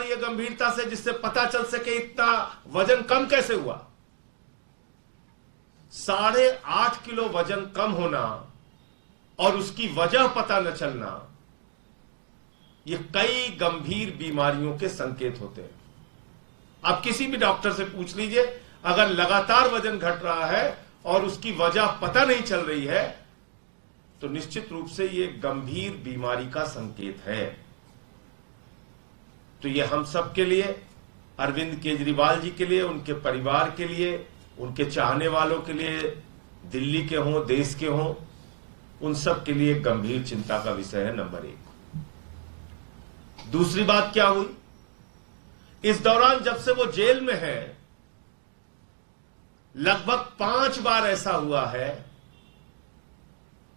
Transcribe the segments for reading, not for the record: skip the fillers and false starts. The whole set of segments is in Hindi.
रही है गंभीरता से, जिससे पता चल सके इतना वजन कम कैसे हुआ। 8.5 किलो वजन कम होना और उसकी वजह पता न चलना, ये कई गंभीर बीमारियों के संकेत होते हैं। आप किसी भी डॉक्टर से पूछ लीजिए, अगर लगातार वजन घट रहा है और उसकी वजह पता नहीं चल रही है, तो निश्चित रूप से यह गंभीर बीमारी का संकेत है। तो यह हम सब के लिए, अरविंद केजरीवाल जी के लिए, उनके परिवार के लिए, उनके चाहने वालों के लिए, दिल्ली के हों, देश के हों, उन सब के लिए गंभीर चिंता का विषय है नंबर 1। दूसरी बात क्या हुई, इस दौरान जब से वो जेल में है, लगभग 5 बार ऐसा हुआ है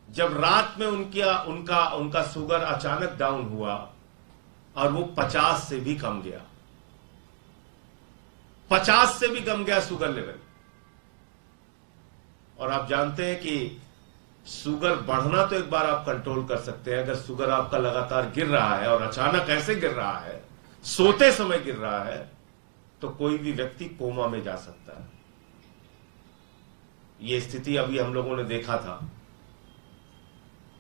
जब रात में उनका शुगर अचानक डाउन हुआ और वो 50 से भी कम गया, 50 से भी कम गया शुगर लेवल। और आप जानते हैं कि शुगर बढ़ना तो एक बार आप कंट्रोल कर सकते हैं, अगर शुगर आपका लगातार गिर रहा है और अचानक ऐसे गिर रहा है, सोते समय गिर रहा है, तो कोई भी व्यक्ति कोमा में जा सकता है। यह स्थिति अभी हम लोगों ने देखा था,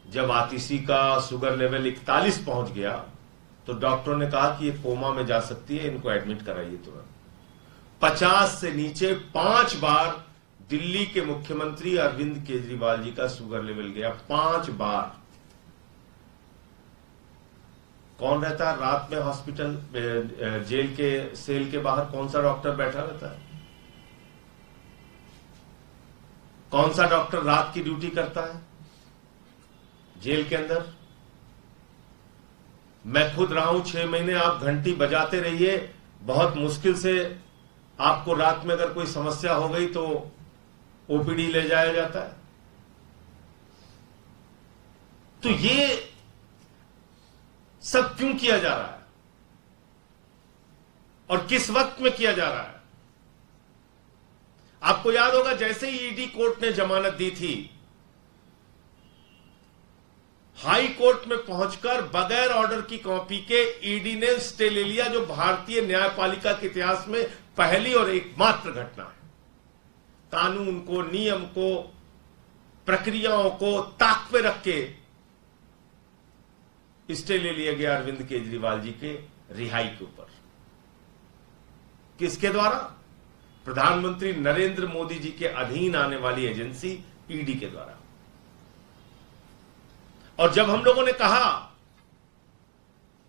जब आतिशी का शुगर लेवल 41 पहुंच गया तो डॉक्टरों ने कहा कि ये कोमा में जा सकती है, इनको एडमिट कराइए तुरंत। 50 से नीचे 5 बार दिल्ली के मुख्यमंत्री अरविंद केजरीवाल जी का शुगर लेवल गया, 5 बार। कौन रहता है रात में हॉस्पिटल, जेल के सेल के बाहर? कौन सा डॉक्टर बैठा रहता है? कौन सा डॉक्टर रात की ड्यूटी करता है जेल के अंदर? मैं खुद रहा हूं 6 महीने, आप घंटी बजाते रहिए, बहुत मुश्किल से आपको रात में अगर कोई समस्या हो गई तो ओपीडी ले जाया जाता है। तो ये सब क्यों किया जा रहा है और किस वक्त में किया जा रहा है? आपको याद होगा, जैसे ही ईडी कोर्ट ने जमानत दी थी, हाई कोर्ट में पहुंचकर बगैर ऑर्डर की कॉपी के ईडी ने स्टे ले लिया, जो भारतीय न्यायपालिका के इतिहास में पहली और एकमात्र घटना है। कानून को, नियम को, प्रक्रियाओं को ताक पे रख के स्टे ले लिया गया अरविंद केजरीवाल जी के रिहाई के ऊपर। किसके द्वारा? प्रधानमंत्री नरेंद्र मोदी जी के अधीन आने वाली एजेंसी ईडी के द्वारा। और जब हम लोगों ने कहा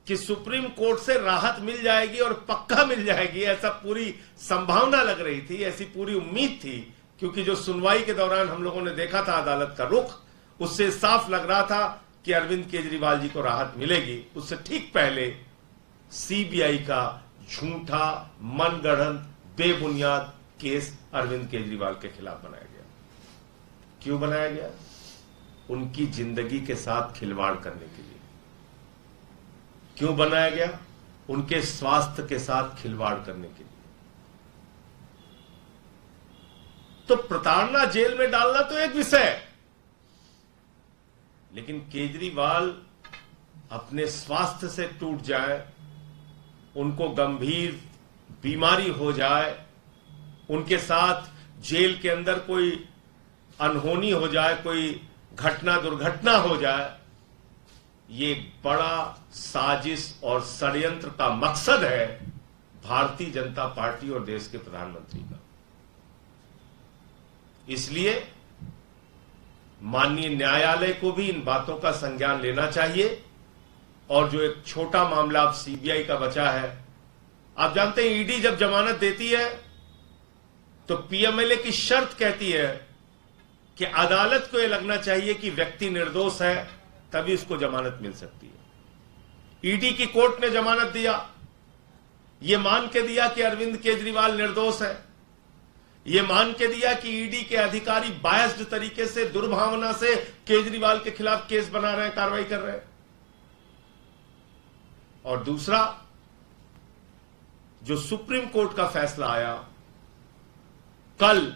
कि सुप्रीम कोर्ट से राहत मिल जाएगी और पक्का मिल जाएगी, ऐसा पूरी संभावना लग रही थी, ऐसी पूरी उम्मीद थी, क्योंकि जो सुनवाई के दौरान हम लोगों ने देखा था अदालत का रुख, उससे साफ लग रहा था कि अरविंद केजरीवाल जी को राहत मिलेगी। उससे ठीक पहले सीबीआई का झूठा, मनगढ़ंत, बेबुनियाद केस अरविंद केजरीवाल के खिलाफ बनाया गया। क्यों बनाया गया? उनकी जिंदगी के साथ खिलवाड़ करने के लिए। क्यों बनाया गया? उनके स्वास्थ्य के साथ खिलवाड़ करने के लिए। तो प्रताड़ना, जेल में डालना तो एक विषय है, लेकिन केजरीवाल अपने स्वास्थ्य से टूट जाए, उनको गंभीर बीमारी हो जाए, उनके साथ जेल के अंदर कोई अनहोनी हो जाए, कोई घटना दुर्घटना हो जाए, ये बड़ा साजिश और षड्यंत्र का मकसद है भारतीय जनता पार्टी और देश के प्रधानमंत्री का। इसलिए माननीय न्यायालय को भी इन बातों का संज्ञान लेना चाहिए। और जो एक छोटा मामला अब सीबीआई का बचा है, आप जानते हैं ईडी जब जमानत देती है तो पीएमएलए की शर्त कहती है कि अदालत को यह लगना चाहिए कि व्यक्ति निर्दोष है, तभी उसको जमानत मिल सकती है। ईडी की कोर्ट ने जमानत दिया, यह मान के दिया कि अरविंद केजरीवाल निर्दोष है, यह मान के दिया कि ईडी के अधिकारी बायस्ड तरीके से, दुर्भावना से केजरीवाल के खिलाफ केस बना रहे हैं, कार्रवाई कर रहे हैं। और दूसरा, जो सुप्रीम कोर्ट का फैसला आया कल,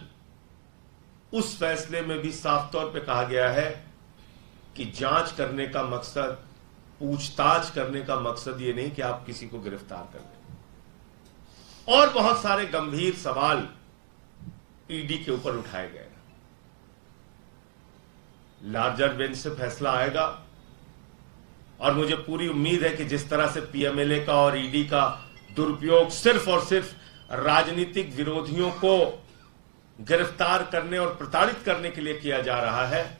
उस फैसले में भी साफ तौर पे कहा गया है कि जांच करने का मकसद, पूछताछ करने का मकसद ये नहीं कि आप किसी को गिरफ्तार कर लें। और बहुत सारे गंभीर सवाल ईडी के ऊपर उठाए गए। लार्जर बेंच से फैसला आएगा और मुझे पूरी उम्मीद है कि जिस तरह से पीएमएलए का और ईडी का दुरुपयोग सिर्फ और सिर्फ राजनीतिक विरोधियों को गिरफ्तार करने और प्रताड़ित करने के लिए किया जा रहा है,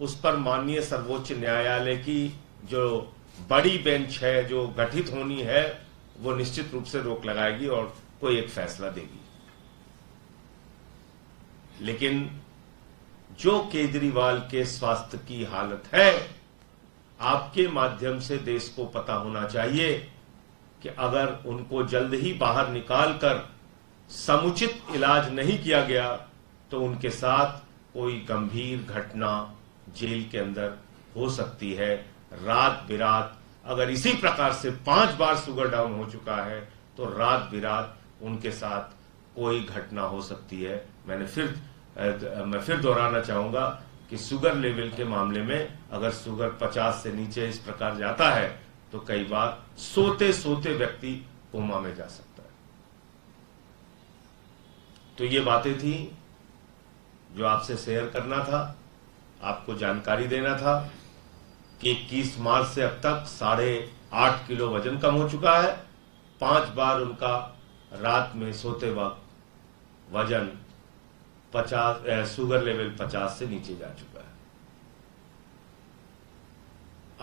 उस पर माननीय सर्वोच्च न्यायालय की जो बड़ी बेंच है जो गठित होनी है वो निश्चित रूप से रोक लगाएगी और कोई एक फैसला देगी। लेकिन जो केजरीवाल के स्वास्थ्य की हालत है, आपके माध्यम से देश को पता होना चाहिए कि अगर उनको जल्द ही बाहर निकालकर समुचित इलाज नहीं किया गया तो उनके साथ कोई गंभीर घटना जेल के अंदर हो सकती है। रात बिरात अगर इसी प्रकार से 5 बार शुगर डाउन हो चुका है तो रात बिरात उनके साथ कोई घटना हो सकती है। मैं फिर दोहराना चाहूंगा कि शुगर लेवल के मामले में अगर शुगर 50 से नीचे इस प्रकार जाता है तो कई बार सोते सोते व्यक्ति कोमा में जा सकता है। तो ये बातें थी जो आपसे शेयर करना था, आपको जानकारी देना था कि 21 मार्च से अब तक 8.5 किलो वजन कम हो चुका है। 5 बार उनका रात में सोते वक्त वजन 50 शुगर लेवल 50 से नीचे जा चुका है।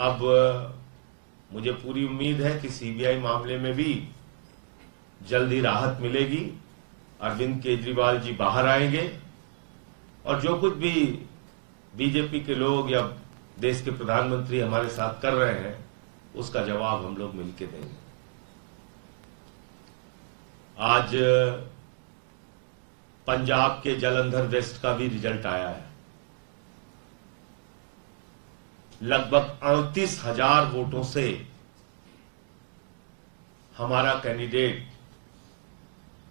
अब मुझे पूरी उम्मीद है कि सीबीआई मामले में भी जल्द ही राहत मिलेगी। अरविंद केजरीवाल जी बाहर आएंगे और जो कुछ भी बीजेपी के लोग या देश के प्रधानमंत्री हमारे साथ कर रहे हैं उसका जवाब हम लोग मिलकर देंगे। आज पंजाब के जालंधर वेस्ट का भी रिजल्ट आया है। लगभग 38,000 वोटों से हमारा कैंडिडेट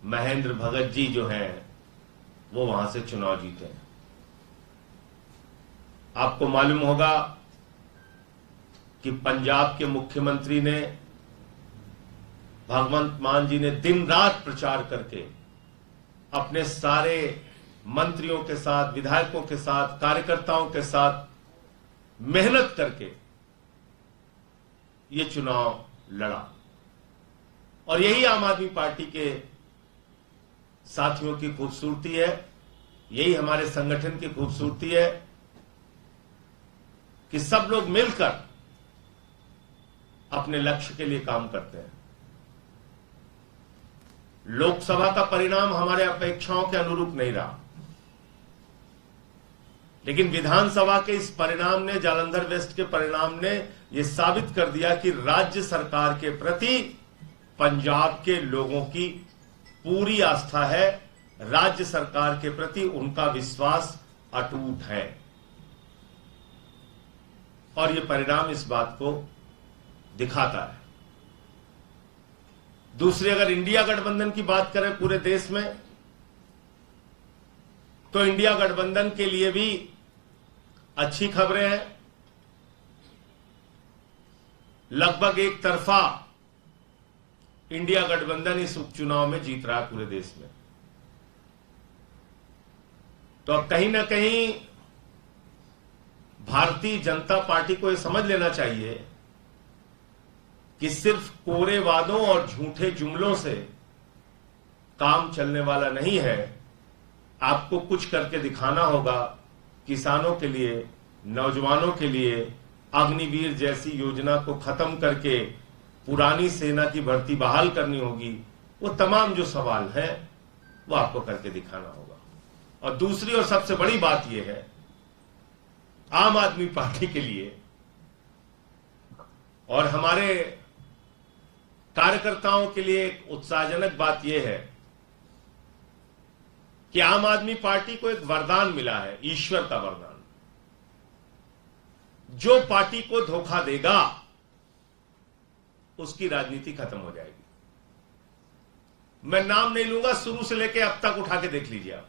महेंद्र भगत जी जो हैं वो वहां से चुनाव जीते हैं। आपको मालूम होगा कि पंजाब के मुख्यमंत्री ने भगवंत मान जी ने दिन रात प्रचार करके अपने सारे मंत्रियों के साथ, विधायकों के साथ, कार्यकर्ताओं के साथ मेहनत करके ये चुनाव लड़ा और यही आम आदमी पार्टी के साथियों की खूबसूरती है, यही हमारे संगठन की खूबसूरती है कि सब लोग मिलकर अपने लक्ष्य के लिए काम करते हैं। लोकसभा का परिणाम हमारे अपेक्षाओं के अनुरूप नहीं रहा, लेकिन विधानसभा के इस परिणाम ने, जालंधर वेस्ट के परिणाम ने यह साबित कर दिया कि राज्य सरकार के प्रति पंजाब के लोगों की पूरी आस्था है, राज्य सरकार के प्रति उनका विश्वास अटूट है और यह परिणाम इस बात को दिखाता है। दूसरी, अगर इंडिया गठबंधन की बात करें पूरे देश में, तो इंडिया गठबंधन के लिए भी अच्छी खबरें हैं। लगभग एक तरफा इंडिया गठबंधन इस उपचुनाव में जीत रहा है पूरे देश में। तो अब कहीं ना कहीं भारतीय जनता पार्टी को यह समझ लेना चाहिए कि सिर्फ कोरे वादों और झूठे जुमलों से काम चलने वाला नहीं है। आपको कुछ करके दिखाना होगा। किसानों के लिए, नौजवानों के लिए अग्निवीर जैसी योजना को खत्म करके पुरानी सेना की भर्ती बहाल करनी होगी। वो तमाम जो सवाल हैं वो आपको करके दिखाना होगा। और दूसरी और सबसे बड़ी बात यह है, आम आदमी पार्टी के लिए और हमारे कार्यकर्ताओं के लिए एक उत्साहजनक बात यह है कि आम आदमी पार्टी को एक वरदान मिला है, ईश्वर का वरदान। जो पार्टी को धोखा देगा उसकी राजनीति खत्म हो जाएगी। मैं नाम नहीं लूंगा, शुरू से लेकर अब तक उठा के देख लीजिए आप।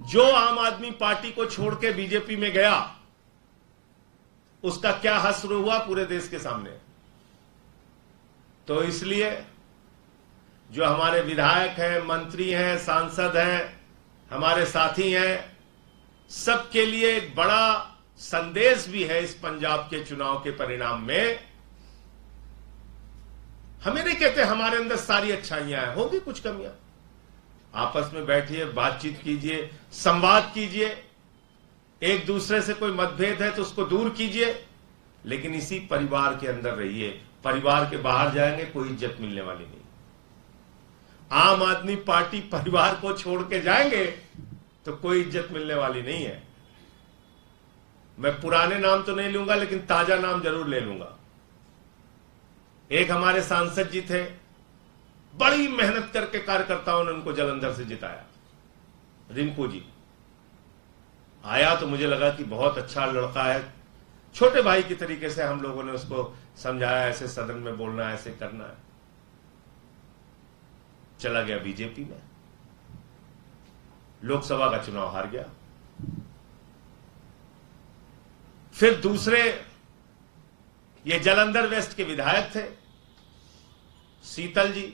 जो आम आदमी पार्टी को छोड़ के बीजेपी में गया उसका क्या हश्र हुआ पूरे देश के सामने। तो इसलिए जो हमारे विधायक हैं, मंत्री हैं, सांसद हैं, हमारे साथी हैं, सबके लिए एक बड़ा संदेश भी है इस पंजाब के चुनाव के परिणाम में। हमें नहीं कहते हमारे अंदर सारी अच्छाइयां हैं, होगी कुछ कमियां। आपस में बैठिए, बातचीत कीजिए, संवाद कीजिए, एक दूसरे से कोई मतभेद है तो उसको दूर कीजिए, लेकिन इसी परिवार के अंदर रहिए। परिवार के बाहर जाएंगे कोई इज्जत मिलने वाली नहीं। आम आदमी पार्टी परिवार को छोड़ के जाएंगे तो कोई इज्जत मिलने वाली नहीं है। मैं पुराने नाम तो नहीं लूंगा, लेकिन ताजा नाम जरूर ले लूंगा। एक हमारे सांसद जी थे, बड़ी मेहनत करके कार्यकर्ताओं ने उनको जालंधर से जिताया, रिंकू जी। आया तो मुझे लगा कि बहुत अच्छा लड़का है, छोटे भाई की तरीके से हम लोगों ने उसको समझाया, ऐसे सदन में बोलना है, ऐसे करना है। चला गया बीजेपी में, लोकसभा का चुनाव हार गया। फिर दूसरे ये जालंधर वेस्ट के विधायक थे शीतल जी,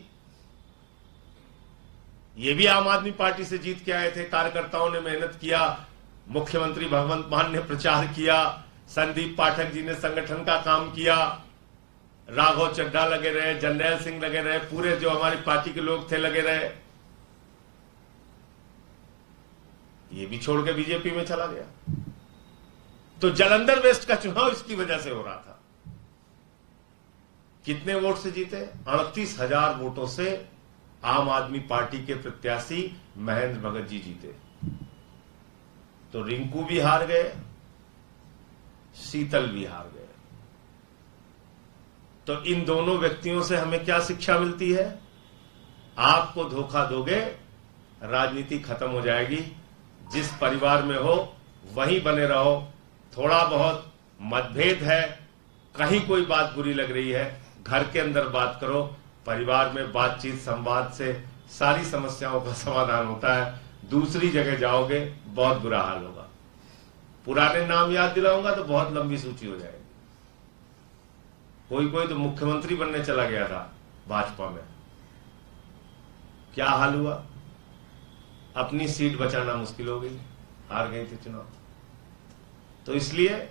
ये भी आम आदमी पार्टी से जीत के आए थे। कार्यकर्ताओं ने मेहनत किया, मुख्यमंत्री भगवंत मान ने प्रचार किया, संदीप पाठक जी ने संगठन का काम किया, राघव चड्ढा लगे रहे, जर्नैल सिंह लगे रहे, पूरे जो हमारी पार्टी के लोग थे लगे रहे। ये भी छोड़ के बीजेपी में चला गया। तो जालंधर वेस्ट का चुनाव इसकी वजह से हो रहा था। कितने वोट से जीते? 38,000 वोटों से आम आदमी पार्टी के प्रत्याशी महेंद्र भगत जी जीते। तो रिंकू भी हार गए, शीतल भी हार गए। तो इन दोनों व्यक्तियों से हमें क्या शिक्षा मिलती है? आपको धोखा दोगे, राजनीति खत्म हो जाएगी। जिस परिवार में हो वहीं बने रहो। थोड़ा बहुत मतभेद है, कहीं कोई बात बुरी लग रही है, घर के अंदर बात करो। परिवार में बातचीत, संवाद से सारी समस्याओं का समाधान होता है। दूसरी जगह जाओगे बहुत बुरा हाल होगा। पुराने नाम याद दिलाऊंगा तो बहुत लंबी सूची हो जाएगी। कोई तो मुख्यमंत्री बनने चला गया था भाजपा में, क्या हाल हुआ? अपनी सीट बचाना मुश्किल हो गई, हार गए थे चुनाव। तो इसलिए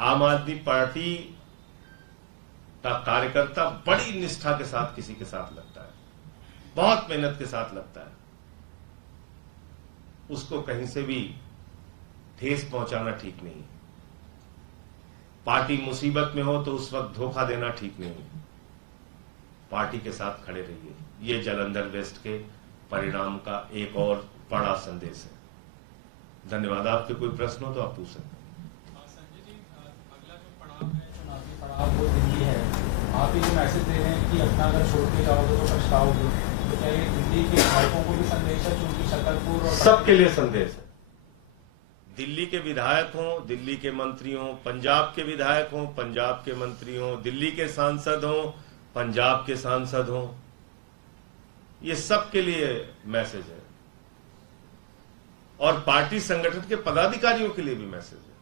आम आदमी पार्टी का कार्यकर्ता बड़ी निष्ठा के साथ किसी के साथ लगता है, बहुत मेहनत के साथ लगता है। उसको कहीं से भी ठेस पहुंचाना ठीक नहीं। पार्टी मुसीबत में हो तो उस वक्त धोखा देना ठीक नहीं। पार्टी के साथ खड़े रहिए। ये जालंधर वेस्ट के परिणाम का एक और बड़ा संदेश है। धन्यवाद। आपके कोई प्रश्न हो तो आप पूछ सकते हैं। संजय जी, अगला जो पड़ाव है, चुनावी पड़ाव वो दिल्ली है। आप ये मैसेज दे रहे हैं कि अपना अगर छोड़ के जाओगे तो पछताओगे, तो क्या ये दिल्ली के विधायकों को भी संदेश है? चूंकि शकरपुर और सबके लिए संदेश है। दिल्ली के विधायक हों, दिल्ली के मंत्री हों, पंजाब के विधायक हों, पंजाब के मंत्री हों, दिल्ली के सांसद हों, पंजाब के सांसद हों, ये सबके लिए मैसेज है। और पार्टी संगठन के पदाधिकारियों के लिए भी मैसेज है।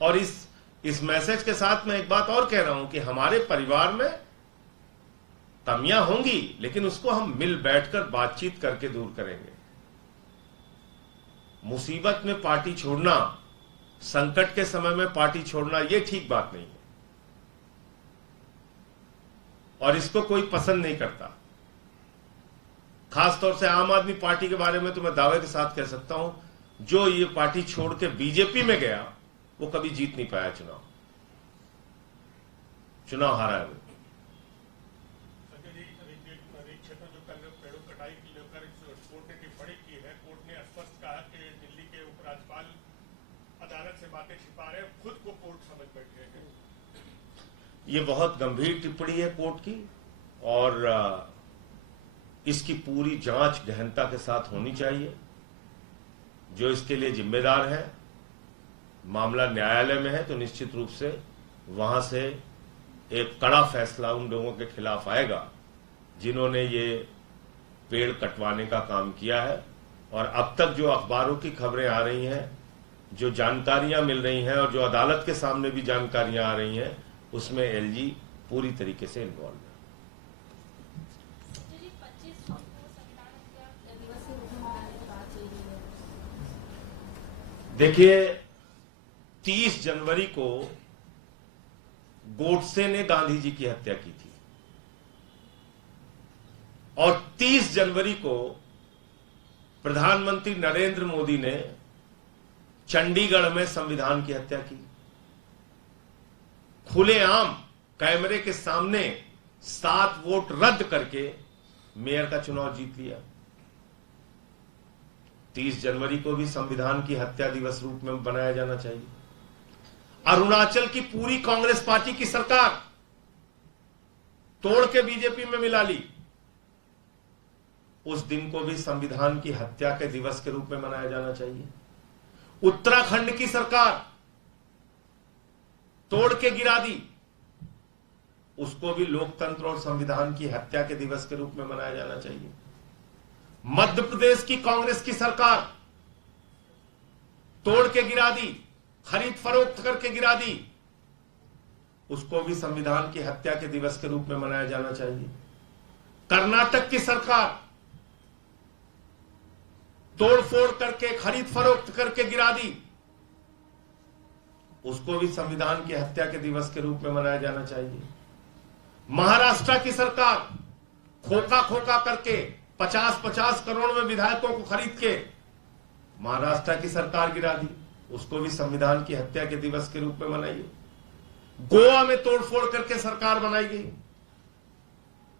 और इस मैसेज के साथ मैं एक बात और कह रहा हूं कि हमारे परिवार में कमियां होंगी, लेकिन उसको हम मिल बैठकर बातचीत करके दूर करेंगे। मुसीबत में पार्टी छोड़ना, संकट के समय में पार्टी छोड़ना, यह ठीक बात नहीं है और इसको कोई पसंद नहीं करता। खासतौर से आम आदमी पार्टी के बारे में तो मैं दावे के साथ कह सकता हूं, जो ये पार्टी छोड़ के बीजेपी में गया वो कभी जीत नहीं पाया चुनाव हारा है। खुद को कोर्ट समझ बैठे हैं। ये बहुत गंभीर टिप्पणी है कोर्ट की और इसकी पूरी जांच गहनता के साथ होनी चाहिए। जो इसके लिए जिम्मेदार है, मामला न्यायालय में है तो निश्चित रूप से वहां से एक कड़ा फैसला उन लोगों के खिलाफ आएगा जिन्होंने ये पेड़ कटवाने का काम किया है। और अब तक जो अखबारों की खबरें आ रही हैं, जो जानकारियां मिल रही हैं और जो अदालत के सामने भी जानकारियां आ रही हैं, उसमें एलजी पूरी तरीके से इन्वॉल्व है। जी 25 जून को संविधान दिवस के रूप में मनाने की बात चल रही है। देखिए 30 जनवरी को गोडसे ने गांधी जी की हत्या की थी और 30 जनवरी को प्रधानमंत्री नरेंद्र मोदी ने चंडीगढ़ में संविधान की हत्या की। खुलेआम कैमरे के सामने 7 वोट रद्द करके मेयर का चुनाव जीत लिया। 30 जनवरी को भी संविधान की हत्या दिवस रूप में बनाया जाना चाहिए। अरुणाचल की पूरी कांग्रेस पार्टी की सरकार तोड़ के बीजेपी में मिला ली, उस दिन को भी संविधान की हत्या के दिवस के रूप में मनाया जाना चाहिए। उत्तराखंड की सरकार तोड़ के गिरा दी, उसको भी लोकतंत्र और संविधान की हत्या के दिवस के रूप में मनाया जाना चाहिए। मध्य प्रदेश की कांग्रेस की सरकार तोड़ के गिरा दी, खरीद फरोख्त करके गिरा दी, उसको भी संविधान की हत्या के दिवस के रूप में मनाया जाना चाहिए। कर्नाटक की सरकार तोड़फोड़ करके खरीद फरोख्त करके गिरा दी, उसको भी संविधान की हत्या के दिवस के रूप में मनाया जाना चाहिए। महाराष्ट्र की सरकार खोखा खोखा करके 50-50 करोड़ में विधायकों को खरीद के महाराष्ट्र की सरकार गिरा दी, उसको भी संविधान की हत्या के दिवस के रूप में मनाइए। गोवा में तोड़फोड़ करके सरकार बनाई गई,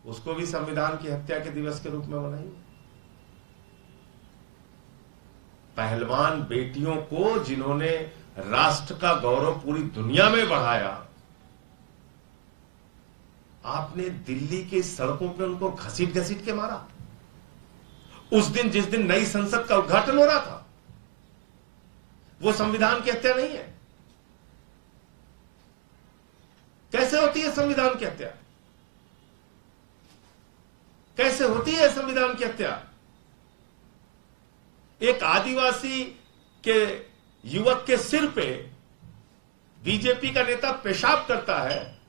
उसको भी संविधान की हत्या के दिवस के रूप में मनाइए। पहलवान बेटियों को जिन्होंने राष्ट्र का गौरव पूरी दुनिया में बढ़ाया, आपने दिल्ली की सड़कों पे उनको घसीट घसीट के मारा। उस दिन जिस दिन नई संसद का उद्घाटन हो रहा था, वो संविधान की हत्या नहीं है। कैसे होती है संविधान की हत्या? कैसे होती है संविधान की हत्या? एक आदिवासी के युवक के सिर पे बीजेपी का नेता पेशाब करता है।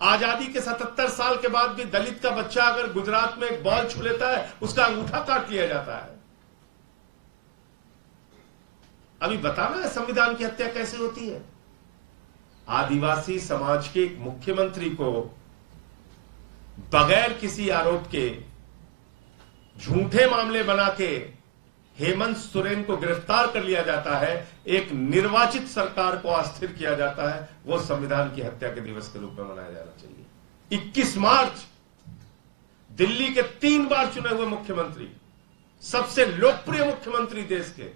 आजादी के 77 साल के बाद भी दलित का बच्चा अगर गुजरात में एक बॉल छू लेता है, उसका अंगूठा काट लिया जाता है। अभी बताना है संविधान की हत्या कैसे होती है। आदिवासी समाज के एक मुख्यमंत्री को बगैर किसी आरोप के झूठे मामले बना के हेमंत सोरेन को गिरफ्तार कर लिया जाता है, एक निर्वाचित सरकार को अस्थिर किया जाता है। वो संविधान की हत्या के दिवस के रूप में मनाया जाना चाहिए। 21 मार्च दिल्ली के 3 बार चुने हुए मुख्यमंत्री, सबसे लोकप्रिय मुख्यमंत्री देश के,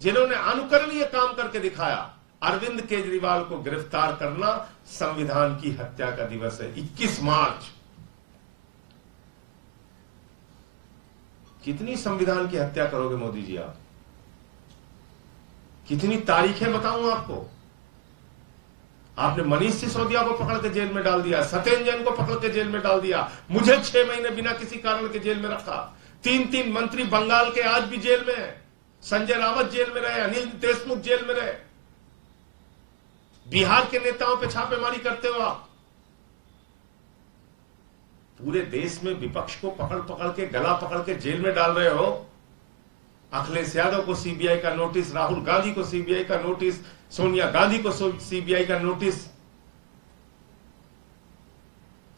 जिन्होंने अनुकरणीय काम करके दिखाया, अरविंद केजरीवाल को गिरफ्तार करना संविधान की हत्या का दिवस है। 21 मार्च। कितनी संविधान की हत्या करोगे मोदी जी आप? कितनी तारीखें बताऊं आपको? आपने मनीष सिसोदिया को पकड़ के जेल में डाल दिया, सत्येंद्र जैन को पकड़ के जेल में डाल दिया, मुझे 6 महीने बिना किसी कारण के जेल में रखा। 3 मंत्री बंगाल के आज भी जेल में है। संजय रावत जेल में रहे, अनिल देशमुख जेल में रहे। बिहार के नेताओं पे छापेमारी करते हो आप। पूरे देश में विपक्ष को पकड़ पकड़ के, गला पकड़ के जेल में डाल रहे हो। अखिलेश यादव को सीबीआई का नोटिस, राहुल गांधी को सीबीआई का नोटिस, सोनिया गांधी को सीबीआई का नोटिस।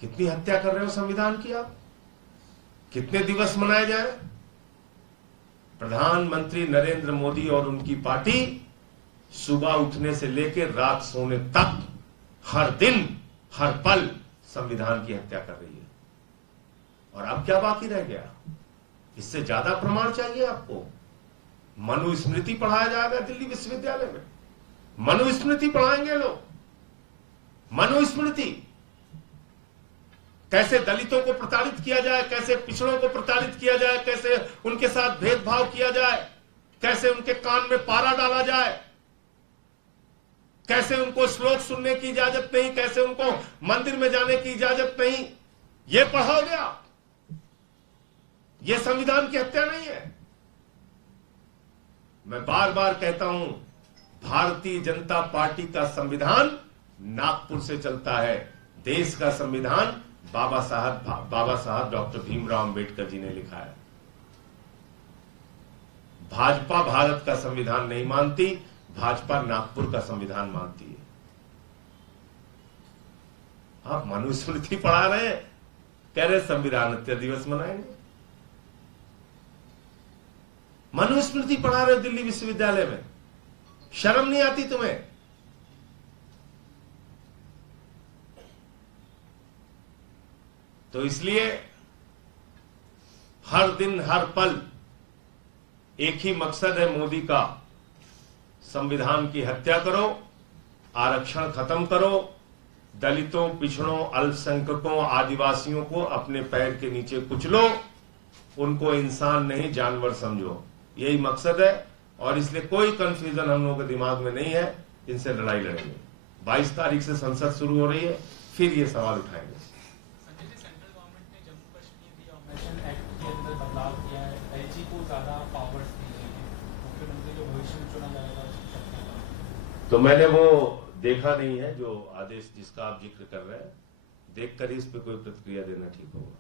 कितनी हत्या कर रहे हो संविधान की आप? कितने दिवस मनाए जाए? प्रधानमंत्री नरेंद्र मोदी और उनकी पार्टी सुबह उठने से लेकर रात सोने तक हर दिन हर पल संविधान की हत्या कर रही है। और अब क्या बाकी रह गया? इससे ज्यादा प्रमाण चाहिए आपको? मनुस्मृति पढ़ाया जाएगा दिल्ली विश्वविद्यालय में। मनुस्मृति पढ़ाएंगे लोग। मनुस्मृति, कैसे दलितों को प्रताड़ित किया जाए, कैसे पिछड़ों को प्रताड़ित किया जाए, कैसे उनके साथ भेदभाव किया जाए, कैसे उनके कान में पारा डाला जाए, कैसे उनको श्लोक सुनने की इजाजत नहीं, कैसे उनको मंदिर में जाने की इजाजत नहीं। यह पढ़ाओगे आप? यह संविधान की हत्या नहीं है? मैं बार बार कहता हूं, भारतीय जनता पार्टी का संविधान नागपुर से चलता है। देश का संविधान बाबा साहब डॉक्टर भीमराव अंबेडकर जी ने लिखा है। भाजपा भारत का संविधान नहीं मानती, भाजपा नागपुर का संविधान मानती है। आप मनुस्मृति पढ़ा रहे हैं, कह रहे संविधान हत्या दिवस मनाएंगे। मनुस्मृति पढ़ा रहे हो दिल्ली विश्वविद्यालय में, शर्म नहीं आती तुम्हें? तो इसलिए हर दिन हर पल एक ही मकसद है मोदी का, संविधान की हत्या करो, आरक्षण खत्म करो, दलितों, पिछड़ों, अल्पसंख्यकों, आदिवासियों को अपने पैर के नीचे कुचलो, उनको इंसान नहीं जानवर समझो। यही मकसद है और इसलिए कोई कंफ्यूजन हम लोगों के दिमाग में नहीं है। इनसे लड़ाई लड़ेंगे। 22 तारीख से संसद शुरू हो रही है, फिर ये सवाल उठाएंगे। संजय जी, सेंट्रल गवर्नमेंट ने जम्मू कश्मीर रिफॉर्मेशन एक्ट के अंदर बदलाव किया है, एलजी को ज्यादा पावर्स दी गई है, मुख्यमंत्री जो भविष्य में चुना जाएगा उसकी शक्ति। तो मैंने वो देखा नहीं है जो आदेश जिसका आप जिक्र कर रहे हैं, देखकर ही इस पे कोई प्रतिक्रिया देना ठीक होगा।